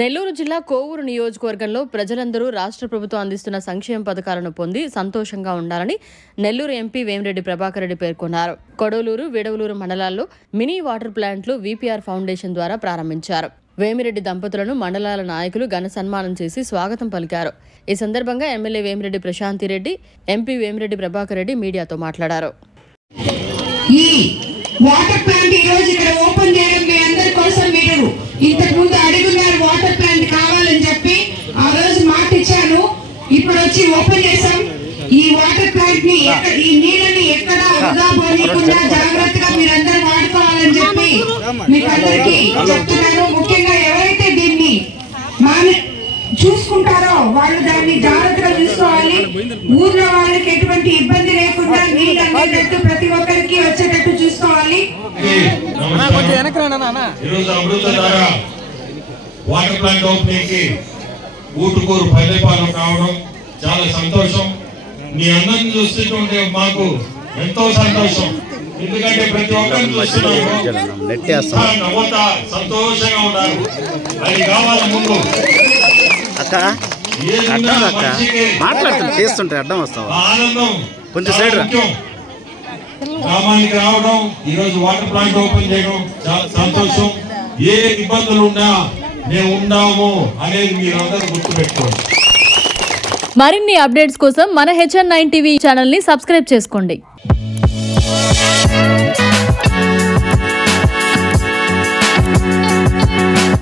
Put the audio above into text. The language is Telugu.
నెల్లూరు జిల్లా కోవూరు నియోజకవర్గంలో ప్రజలందరూ రాష్ట్ర ప్రభుత్వం అందిస్తున్న సంక్షేమ పథకాలను పొంది సంతోషంగా ఉండాలని నెల్లూరు ఎంపీ వేమిరెడ్డి ప్రభాకర్ రెడ్డి పేర్కొన్నారు. కొడవలూరు, విడవలూరు మండలాల్లో మినీ వాటర్ ప్లాంట్లు వీపీఆర్ ఫౌండేషన్ ద్వారా ప్రారంభించారు. వేమిరెడ్డి దంపతులను మండలాల నాయకులు ఘన సన్మానం చేసి స్వాగతం పలికారు. ఈ సందర్భంగా ఎమ్మెల్యే వేమిరెడ్డి ప్రశాంతిరెడ్డి, ఎంపీ వేమిరెడ్డి ప్రభాకర్ రెడ్డి మీడియాతో మాట్లాడారు. వాటర్ ప్లాంట్ ఈ రోజు ఇక్కడ ఓపెన్ చేయడం మీ అందరి కోసం. మీరు ఇంతకు ముందు అడుగున్నారు వాటర్ ప్లాంట్ కావాలని చెప్పి, ఆ రోజు మాట ఇచ్చాను. ఇప్పుడు వచ్చి ఓపెన్ చేసాం. ఈ వాటర్ ప్లాంట్ ని ఈ నీళ్ళని ఎక్కడ వృధా పోనీయకుండా జాగ్రత్తగా మీరందరూ వాడుకోవాలని చెప్పి మీకు అందరికీ చెప్తున్నాను. ముఖ్యంగా ఎవరైతే దీన్ని చూసుకుంటారో వాళ్ళు దాన్ని జాగ్రత్తగా చూసుకోవాలి. ఊర్లో వాళ్ళకి ఎటువంటి ఇబ్బంది లేకుండా నీళ్ళు అందేటట్టు ప్రతి ఒక్కరికి వచ్చేటట్టు చూసుకోవాలి. వాటర్ ప్లాంట్ ఓపెనింగ్ కి ఊటుకూరు పల్లెపాలెం కావడం చాలా సంతోషం. మీ అందరిని చూస్తుంటే మాకు ఎంతో సంతోషం. ఎందుకంటే ప్రతి ఒక్కరిని చూస్తున్నాము, నవ్వుతా సంతోషంగా ఉన్నారు. అది కావాలి ముందు చేస్తుంటే అడ్డం వస్తావా? ఆనందం కొంచెం సైడ్ గ్రామానికి రావడం, ఈ రోజు వాటర్ ప్లాంట్ ఓపెన్ చేయడం చాలా సంతోషం. ఏ ఇబ్బందులు ఉన్నా మేము ఉన్నాము అనేది మీరందరూ గుర్తుపెట్టుకోండి. మరిన్ని అప్డేట్స్ కోసం మన HN9 టీవీ ఛానల్ ని సబ్స్క్రైబ్ చేసుకోండి.